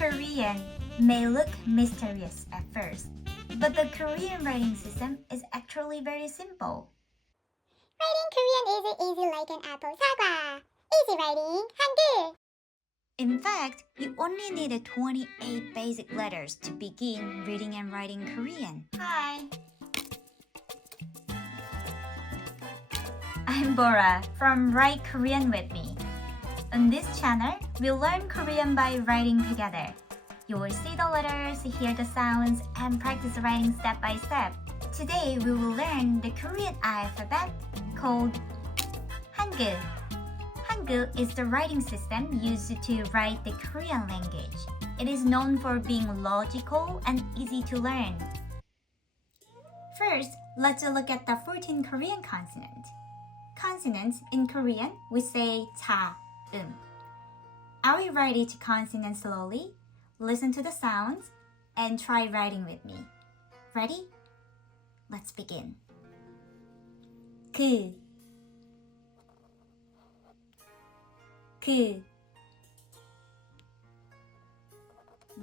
Korean may look mysterious at first, but the Korean writing system is actually very simple. Writing Korean is easy like an apple 사과. Easy writing Hangul. In fact, you only need 28 basic letters to begin reading and writing Korean. Hi! I'm Bora from Write Korean with Me. On this channel, we learn Korean by writing together. You will see the letters, hear the sounds, and practice writing step by step. Today, we will learn the Korean alphabet called Hangul. Hangul is the writing system used to write the Korean language. It is known for being logical and easy to learn. First, let's look at the 14 Korean consonants. Consonants in Korean, we say 자, I will write each consonant slowly, listen to the sounds, and try writing with me. Ready? Let's begin. 그, 그,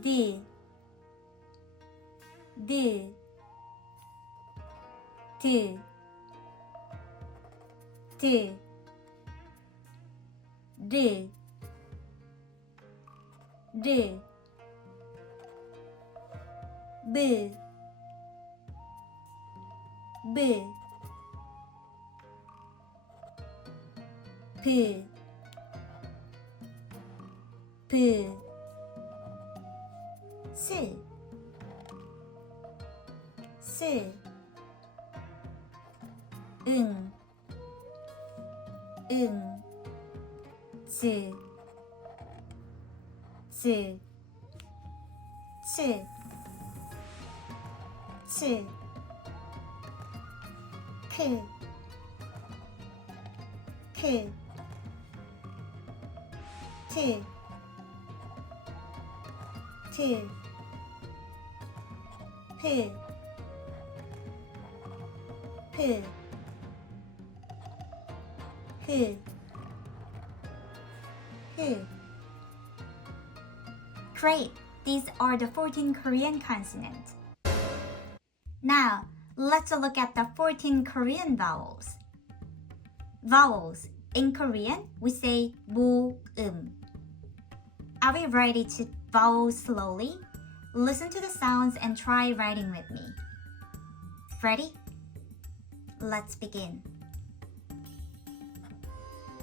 드, 드, 드, 드, 르, 르, 브, 브, 브, 브, 스, 스, 응, 응, 즈, 즈, 츠, 츠, 크, 크, 트, 트, 프, 프, 프, 프. Great! These are the 14 Korean consonants. Now, let's look at the 14 Korean vowels. Vowels. In Korean, we say 모, I will write each vowel slowly. Listen to the sounds and try writing with me. Ready? Let's begin.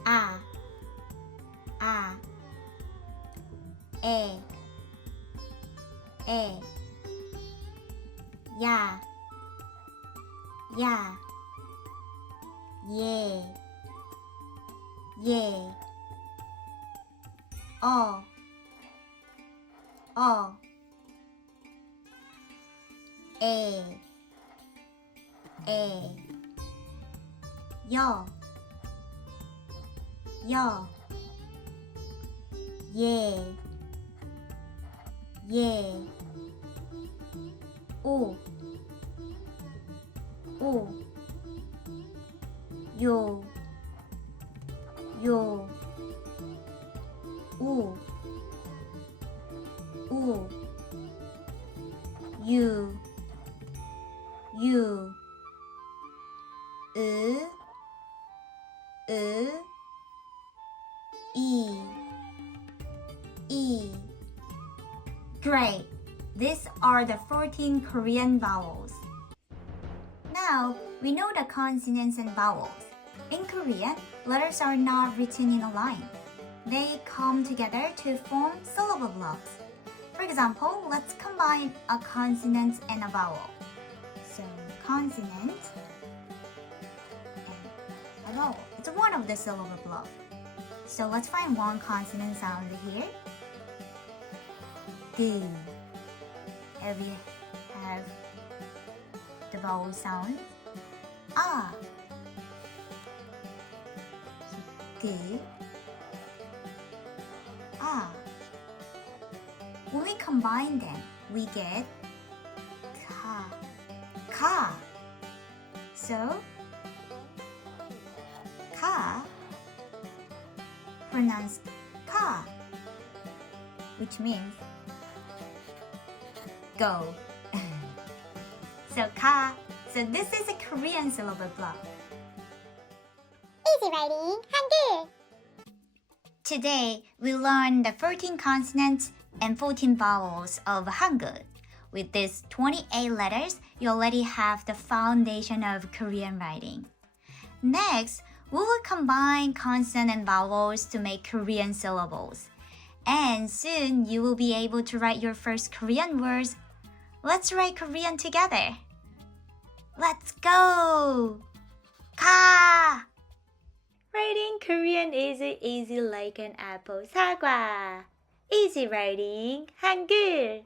아, 아, 에, 야, 야, 예, 예, 어, 에, 여, 예, 예, 오, 요, 우, 유, 으, 이. Great! These are the 14 Korean vowels. Now, we know the consonants and vowels. In Korean, letters are not written in a line. They come together to form syllable blocks. For example, let's combine a consonant and a vowel. So, consonant and a vowel. It's one of the syllable blocks. So let's find one consonant sound here. 그. Here we have the vowel sound. 아. 그. 아. When we combine them, we get ka. Ka. So, ka pronounced ka, which means go. So ka. So this is a Korean syllable block. Easy writing, Hangul. Today, we learn the 14 consonants and 14 vowels of Hangul. With these 28 letters, you already have the foundation of Korean writing. Next, we will combine consonant and vowels to make Korean syllables. And soon, you will be able to write your first Korean words. Let's write Korean together. Let's go! Ka! Writing Korean is easy like an apple. 사과. Easy writing, Hangul.